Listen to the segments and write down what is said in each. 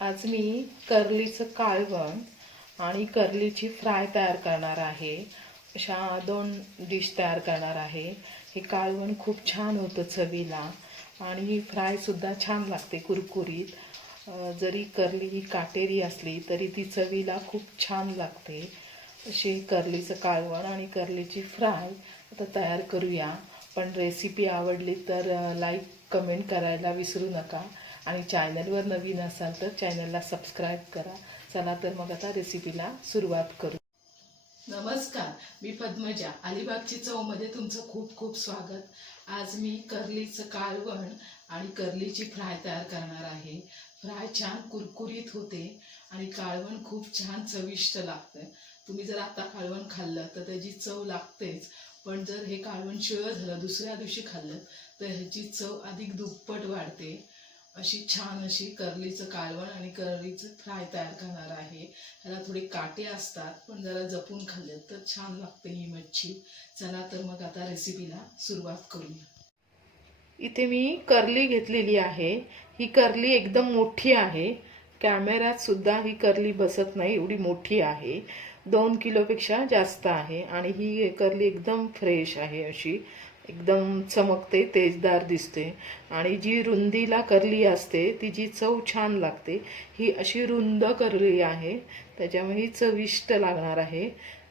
आज मी कर्लीचं काळवण आणि कर्लीची फ्राय तयार करणार आहे. अशा दोन डिश तयार करणार आहे. हे काळवण खूप छान होतं चवीला आणि फ्रायसुद्धा छान लागते कुरकुरीत. जरी कर्ली ही काटेरी असली तरी ती चवीला खूप छान लागते. अशी कर्लीचं काळवण आणि कर्लीची फ्राय आता तयार करूया. पण रेसिपी आवडली तर लाईक कमेंट करायला विसरू नका. आणि चॅनलवर नवीन असाल तर चॅनलला सबस्क्राईब करा. चला तर मग आता रेसिपीला सुरुवात करू. नमस्कार मी पद्मजा. अलिबागची चवमध्ये तुमचं खूप खूप स्वागत. आज मी कर्लीचं काळवण आणि कर्लीची फ्राय तयार करणार आहे. फ्राय छान कुरकुरीत होते आणि काळवण खूप छान चविष्ट लागतं तुम्ही जर आता काळवण खाल्लं तर त्याची चव लागतेच. पण जर हे काळवण शिळं झालं दुसऱ्या दिवशी खाल्लं तर ह्याची चव अधिक दुप्पट वाढते. अशी छान अशी कर्लीचं कालवण आणि कर्लीचं फ्राय तयार करणार आहे. ह्याला थोडे काटे असतात पण जरा जपून खाल्ले तर छान लागते ही मच्छी चला तर मग आता रेसिपीला सुरुवात करूया. इथे मी कर्ली घेतलेली आहे. ही कर्ली एकदम मोठी आहे. कॅमेऱ्यात सुद्धा ही कर्ली बसत नाही एवढी मोठी आहे. दोन किलोपेक्षा जास्त आहे आणि ही कर्ली एकदम फ्रेश आहे अशी. एकदम चमकते तेजदार दिसते. आणि जी रुंदीला करली असते तिची चव छान लागते ही अशी रुंद करली आहे. त्याच्यामुळे ही चविष्ट लागणार आहे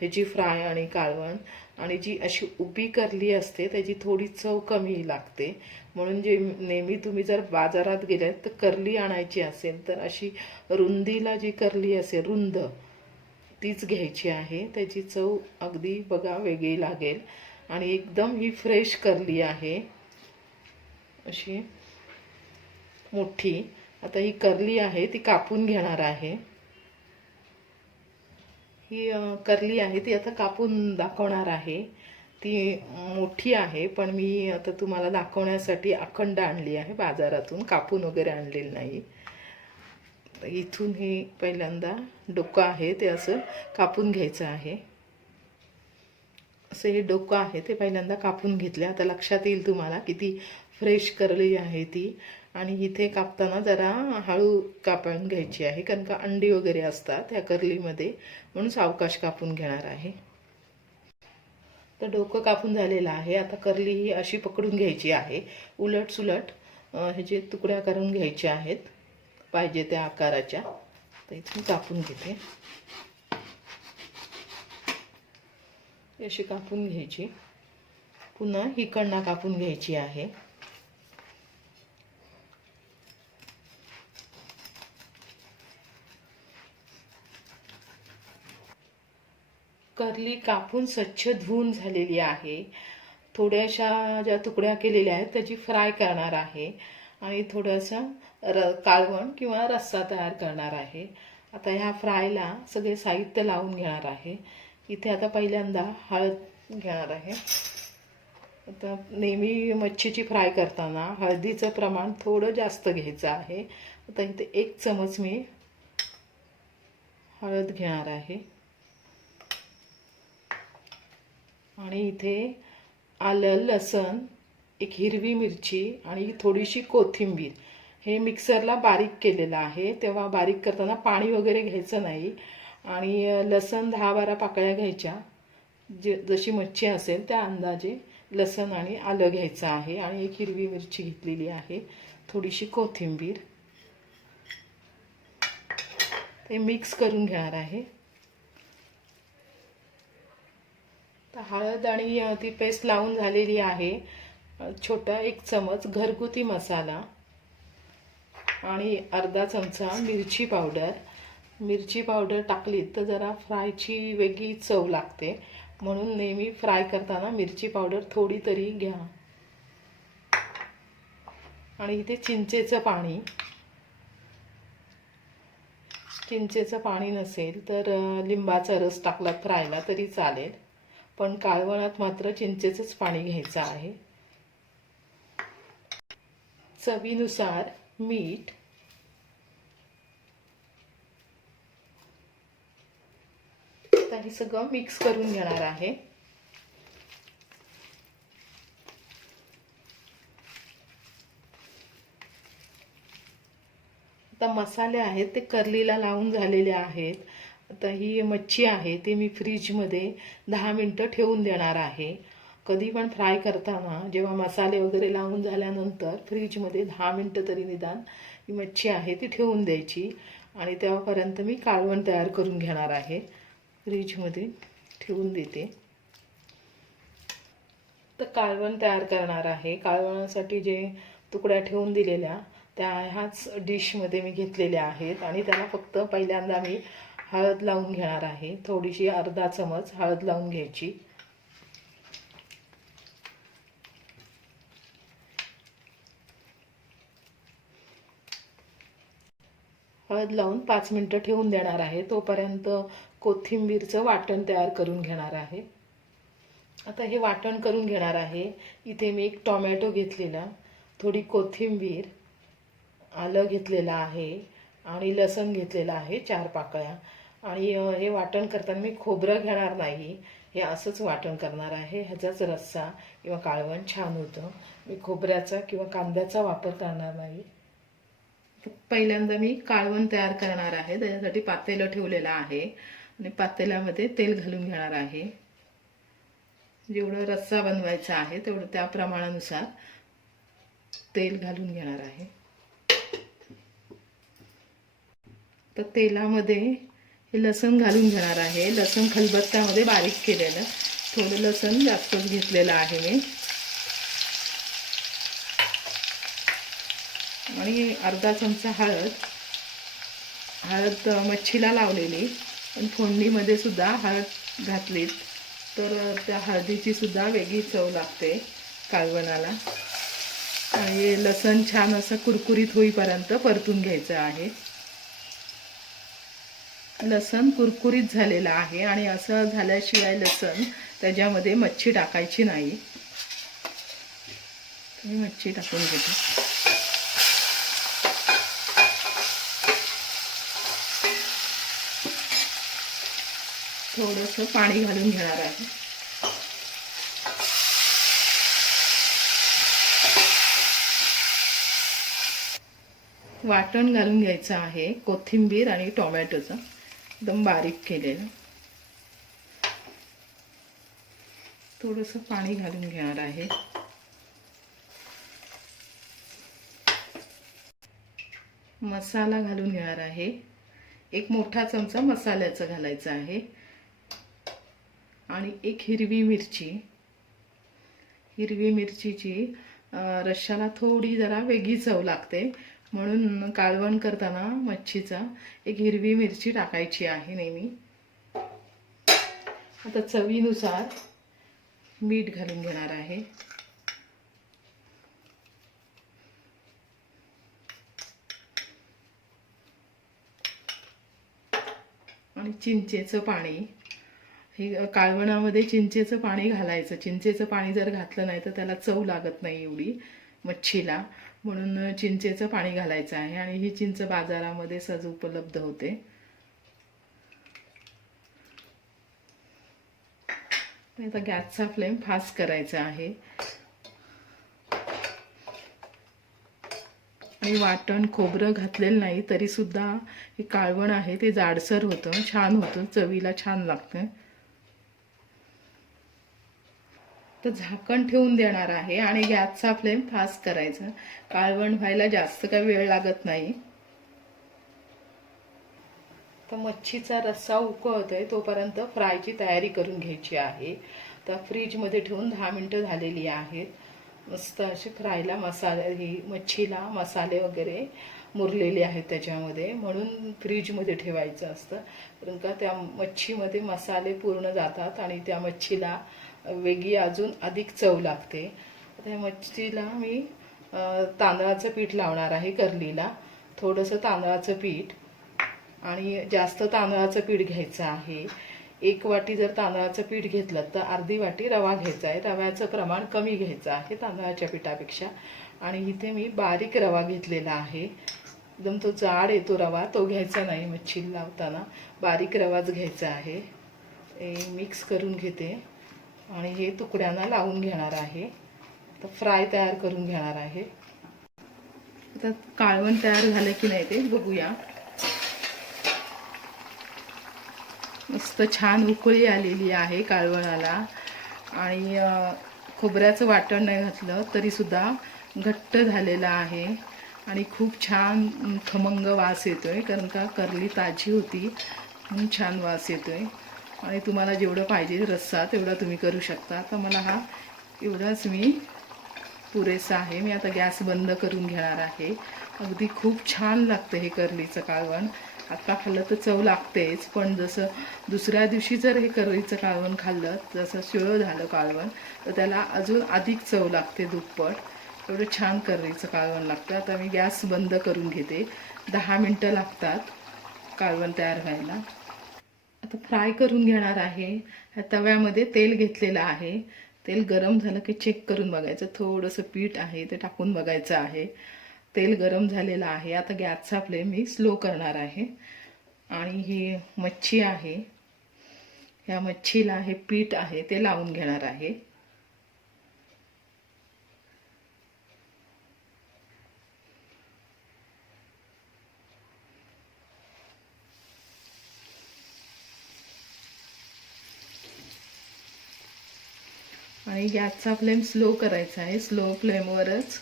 ह्याची फ्राय आणि काळवण आणि जी अशी उभी करली असते त्याची थोडी चव कमी लागते. म्हणून जे नेहमी तुम्ही जर बाजारात गेल्यात तर करली आणायची असेल तर अशी रुंदीला जी करली असेल रुंद तीच घ्यायची आहे. त्याची चव अगदी बघा वेगळी लागेल. आणि एकदम ही फ्रेश करली आहे. अशी मोठी. आता ही करली आहे ती कापून घेणार आहे. ही करली आहे ती आता कापून दाखवणार आहे. ती मोठी आहे पण मी आता तुम्हाला दाखवण्यासाठी अखंड आणली आहे बाजारातून कापून वगैरे आणलेली नाही. इथून हे पहिल्यांदा डोकं आहे ते असं कापून घ्यायचं आहे. असं हे डोकं आहे ते पहिल्यांदा कापून घेतले आता लक्षात येईल तुम्हाला किती फ्रेश करली आहे ती. आणि इथे कापताना जरा हळू कापून घ्यायची आहे कारण का अंडी वगैरे असतात त्या करलीमध्ये म्हणून सावकाश कापून घेणार आहे. तर डोकं कापून झालेलं आहे. आता करली ही अशी पकडून घ्यायची आहे. उलट सुलट ह्याचे तुकड्या करून घ्यायच्या आहेत पाहिजे त्या आकाराच्या तर इथून कापून घेते ही अशी कापून घ्यायची. पुन्हा ही कण्णा कापून घ्यायची आहे. करली कापून स्वच्छ धुवून झालेली आहे. थोड्याशा ज्या तुकड्या केलेल्या आहेत त्याची फ्राय करणार आहे. आणि थोडंसं र काळवण किंवा रस्सा तयार करणार आहे. आता ह्या फ्रायला सगळे साहित्य लावून घेणार आहे. इथे आता पहिल्यांदा हळद घेणार आहे. आता नेहमी मच्छीची फ्राय करताना हळदीचं प्रमाण थोडं जास्त घ्यायचं आहे. आता इथे एक चमच मी हळद घेणार आहे. आणि इथे आलं लसण एक हिरवी मिरची आणि थोडीशी कोथिंबीर. हे मिक्सरला बारीक केलेलं आहे. तेव्हा बारीक करताना पाणी वगैरे घ्यायचं नाही. आणि लसण दहा बारा पाकळ्या घ्यायच्या. जे जशी मच्छी असेल त्या अंदाजे लसण आणि आलं घ्यायचं आहे. आणि एक हिरवी मिरची घेतलेली आहे. थोडीशी कोथिंबीर. ते मिक्स करून घेणार आहे. तर हळद आणि ती पेस्ट लावून झालेली आहे. छोटा एक चमच घरगुती मसाला. आणि अर्धा चमचा मिरची पावडर. मिरची पावडर टाकली तर जरा फ्रायची वेगळी चव लागते. म्हणून नेहमी फ्राय करताना मिरची पावडर थोडी तरी घ्या. आणि इथे चिंचेचं पाणी. चिंचेचं पाणी नसेल तर लिंबाचा रस टाकला फ्रायला तरी चालेल. पण काळवणात मात्र चिंचेचंच पाणी घ्यायचं आहे. चवीनुसार मीठ आधी सगळं मिक्स करून घेणार आहे. आता मसाले आहेत ते करलीला लावून झालेले आहेत. आता ही मच्छी आहे ती मी फ्रीजमध्ये दहा मिनटं ठेवून देणार आहे. कधी पण फ्राय करताना जेव्हा मसाले वगैरे लावून झाल्यानंतर फ्रीजमध्ये दहा मिनटं तरी निदान ही मच्छी आहे ती ठेवून द्यायची. आणि तेव्हापर्यंत मी कालवण तयार करून घेणार आहे. फ्रीजमध्ये ठेवून देते. तर कालवण तयार करणार आहे. कालवणासाठी जे तुकड्या ठेवून दिलेल्या त्या ह्याच डिशमध्ये मी घेतलेल्या आहेत आणि त्याला फक्त पहिल्यांदा मी हळद लावून घेणार आहे. थोडीशी अर्धा चमच हळद लावून घ्यायची. हळद लावून पाच मिनटं ठेवून देणार आहे. तोपर्यंत कोथिंबीरचं वाटण तयार करून घेणार आहे. आता हे वाटण करून घेणार आहे. इथे मी एक टॉमॅटो घेतलेला. थोडी कोथिंबीर आलं घेतलेलं आहे आणि लसण घेतलेलं आहे चार पाकळ्या. आणि हे वाटण करताना मी खोबरं घेणार नाही. हे असंच वाटण करणार आहे. ह्याचाच रस्सा किंवा काळवण छान होतं. मी खोबऱ्याचा किंवा कांद्याचा वापर करणार नाही. पहिल्यांदा मी काळवण तयार करणार आहे. त्याच्यासाठी पातेलं ठेवलेलं आहे. आणि पातेल्यामध्ये तेल घालून घेणार आहे. जेवढं रस्सा बनवायचा आहे तेवढं त्या प्रमाणानुसार तेल घालून घेणार आहे. तर तेलामध्ये हे लसण घालून घेणार आहे. लसण खलबत्त्यामध्ये बारीक केलेलं. थोडं लसण जास्तच घेतलेलं आहे मी. आणि अर्धा चमचा हळद. हळद मच्छीला लावलेली. पण फोडणीमध्ये सुद्धा हळद घातलीत. तर त्या हळदीची सुद्धा वेगळी चव लागते कालवणाला. आणि लसण छान असं कुरकुरीत होईपर्यंत परतून घ्यायचं आहे. लसण कुरकुरीत झालेलं आहे आणि असं झाल्याशिवाय लसण त्याच्यामध्ये मच्छी टाकायची नाही. मच्छी टाकून घेते. थोडंसं पाणी घालून घेणार आहे. वाटण घालून घ्यायचं आहे कोथिंबीर आणि टोमॅटोचं. एकदम बारीक केलेलं. थोडंसं पाणी घालून घेणार आहे. मसाला घालून घेणार आहे. एक मोठा चमचा मसाल्याचं घालायचा आहे. आणि एक हिरवी मिरची. हिरवी मिरचीची रश्श्याला थोडी जरा वेगळी चव लागते. म्हणून कालवण करताना मच्छीचा एक हिरवी मिरची टाकायची आहे नेहमी. आता चवीनुसार मीठ घालून घेणार आहे. आणि चिंचेचं पाणी. हे काळवणामध्ये चिंचेचं पाणी घालायचं. चिंचेचं पाणी जर घातलं नाही तर त्याला चव लागत नाही एवढी मच्छीला. म्हणून चिंचेचं पाणी घालायचं आहे आणि ही चिंच बाजारामध्ये सहज उपलब्ध होते. आता गॅसचा फ्लेम फास्ट करायचा आहे. आणि वाटण खोबरं घातलेलं नाही तरी सुद्धा हे काळवण आहे ते जाडसर होतं छान होतं चवीला छान लागतं. तर झाकण ठेवून देणार आहे आणि गॅसचा फ्लेम फास्ट करायचा. काळवण व्हायला जास्त काही वेळ लागत नाही. तर मच्छीचा रस्सा उकळतोय तोपर्यंत फ्रायची तयारी करून घ्यायची आहे. तर फ्रीजमध्ये ठेवून दहा मिनटं झालेली आहेत. मस्त असे फ्रायला मसाले ही मच्छीला मसाले वगैरे मुरलेले आहेत त्याच्यामध्ये. म्हणून फ्रीजमध्ये ठेवायचं असतं. कारण का त्या मच्छीमध्ये मसाले पूर्ण जातात आणि त्या मच्छीला वेगळी अजून अधिक चव लागते. त्या मच्छीला मी तांदळाचं पीठ लावणार आहे करलीला. थोडंसं तांदळाचं पीठ आणि जास्त तांदळाचं पीठ घ्यायचं आहे. एक वाटी जर तांदळाचं पीठ घेतलं तर अर्धी वाटी रवा घ्यायचा आहे. रव्याचं प्रमाण कमी घ्यायचं आहे तांदळाच्या पिठापेक्षा. आणि इथे मी बारीक रवा घेतलेला आहे. एकदम तो जाड येतो रवा तो घ्यायचा नाही मच्छी लावताना. बारीक रवाच घ्यायचा आहे. मिक्स करून घेते. आणि हे तुकड्यांना लावून घेणार आहे. तर फ्राय तयार करून घेणार आहे. आता काळवण तयार झालं की नाही ते बघूया. मस्त छान उकळी आलेली आहे काळवणाला. आणि खोबऱ्याचं वाटण नाही घातलं तरीसुद्धा घट्ट झालेलं आहे. आणि खूप छान खमंग वास येतोय कारण का करली ताजी होती म्हणून छान वास येतोय. आणि तुम्हाला जेवढं पाहिजे रस्सा तेवढा तुम्ही करू शकता. तर मला हा एवढाच मी पुरेसा आहे. मी आता गॅस बंद करून घेणार आहे. अगदी खूप छान लागतं हे करलीचं काळवण. आत्ता खाल्लं तर चव लागतेच पण जसं दुसऱ्या दिवशी जर हे करलीचं काळवण खाल्लं जसं शिळं झालं काळवण तर त्याला अजून अधिक चव लागते दुप्पट. एवढं छान करलीचं काळवण लागतं. आता मी गॅस बंद करून घेते. दहा मिनटं लागतात काळवण तयार व्हायला. आता फ्राय करून घेणार आहे. ह्या तव्यामध्ये तेल घेतलेलं आहे. तेल गरम झालं की चेक करून बघायचं. थोडंसं पीठ आहे ते टाकून बघायचं आहे. तेल गरम झालेलं आहे. आता गॅसचा फ्लेम मी स्लो करणार आहे. आणि ही मच्छी आहे. ह्या मच्छीला हे पीठ आहे ते लावून घेणार आहे. आणि गॅसचा फ्लेम स्लो करायचा आहे. स्लो फ्लेमवरच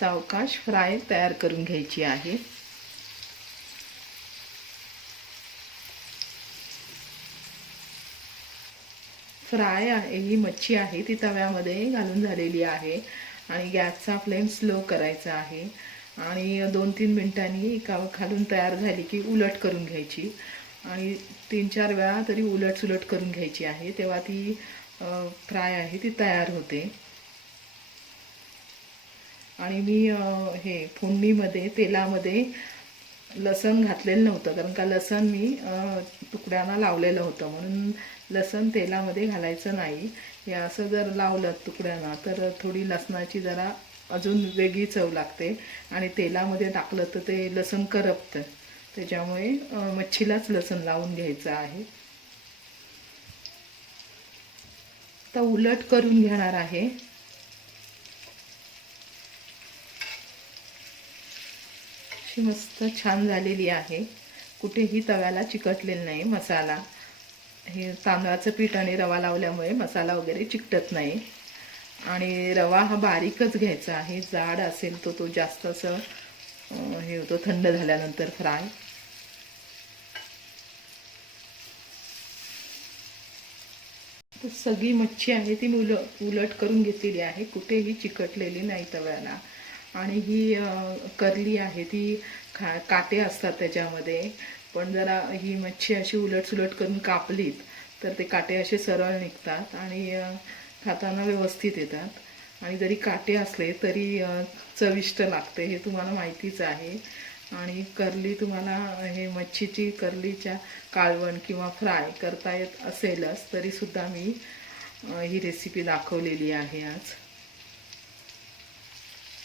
सावकाश फ्राय तयार करून घ्यायची आहे. फ्राय आहे ही मच्छी आहे ती तव्यामध्ये घालून झालेली आहे. आणि गॅसचा फ्लेम स्लो करायचा आहे. आणि दोन तीन मिनिटांनी एका खालून तयार झाली की उलट करून घ्यायची. आणि तीन चार वेळा तरी उलट सुलट करून घ्यायची आहे. तेव्हा ती फ्राय आहे ती तयार होते. आणि मी हे फोडणीमध्ये तेलामध्ये लसण घातलेलं नव्हतं कारण का लसण मी तुकड्यांना लावलेलं होतं म्हणून लसण तेलामध्ये घालायचं नाही. हे असं जर लावलं तुकड्यांना तर थोडी लसणाची जरा अजून वेगळी चव लागते आणि तेलामध्ये टाकलं तर ते लसण करपतं. त्याच्यामुळे मच्छीलाच लसण लावून घ्यायचं आहे. आता उलट करून घेणार आहे. अशी मस्त छान झालेली आहे. कुठेही तव्याला चिकटलेलं नाही मसाला. हे तांदळाचं पीठ आणि रवा लावल्यामुळे मसाला वगैरे चिकटत नाही. आणि रवा हा बारीकच घ्यायचा आहे. जाड असेल तो तो जास्त असं हे होतो थंड झाल्यानंतर फ्राय. तर सगळी मच्छी आहे ती मुलं उलट करून घेतलेली आहे. कुठेही चिकटलेली नाही तव्याला. आणि ही करली आहे ती खा काटे असतात त्याच्यामध्ये. पण जरा ही मच्छी अशी उलट सुलट करून कापलीत तर ते काटे असे सरळ निघतात आणि खाताना व्यवस्थित येतात. आणि जरी काटे असले तरी चविष्ट लागते हे तुम्हाला माहितीच आहे. आणि करली तुम्हाला हे मच्छीची करलीच्या काळवण किंवा फ्राय करता येत असेलच तरीसुद्धा मी ही रेसिपी दाखवलेली आहे आज.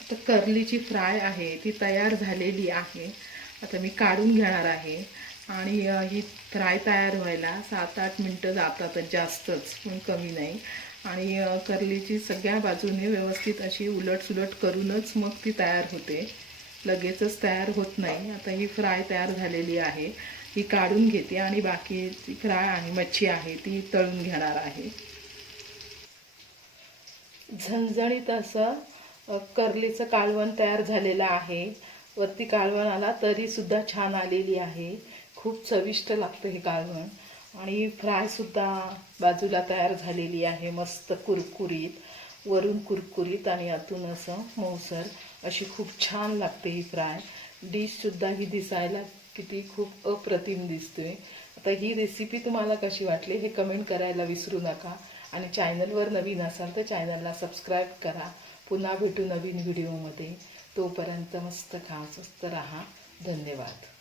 आता करलीची फ्राय आहे ती तयार झालेली आहे. आता मी काढून घेणार आहे. आणि ही फ्राय तयार व्हायला सात आठ मिनटं जातातच जास्तच पण कमी नाही. आणि करलीची सगळ्या बाजूने व्यवस्थित अशी उलटसुलट करूनच मग ती तयार होते. लगेचच तयार होत नाही. आता ही फ्राय तयार झालेली आहे. ही काढून घेते आणि बाकी ती फ्राय आहे मच्छी आहे ती तळून घेणार आहे. झणझणीत असं कर्लीचं करलीचं कालवण तयार झालेलं आहे. वरती कालवण आला तरीसुद्धा छान आलेली आहे. खूप चविष्ट लागतं हे कालवण. आणि फ्रायसुद्धा बाजूला तयार झालेली आहे. मस्त कुरकुरीत वरून कुरकुरीत आणि आतून असं मऊसर अशी खूप छान लागते ही फ्राय. डिशसुद्धा ही दिसायला किती खूप अप्रतिम दिसतोय आता ही रेसिपी तुम्हाला कशी वाटली हे कमेंट करायला विसरू नका. आणि चॅनलवर नवीन असाल तर चॅनलला सबस्क्राईब करा. पुन्हा भेटू नवीन व्हिडिओमध्ये तोपर्यंत मस्त खा स्वस्त राहा. धन्यवाद.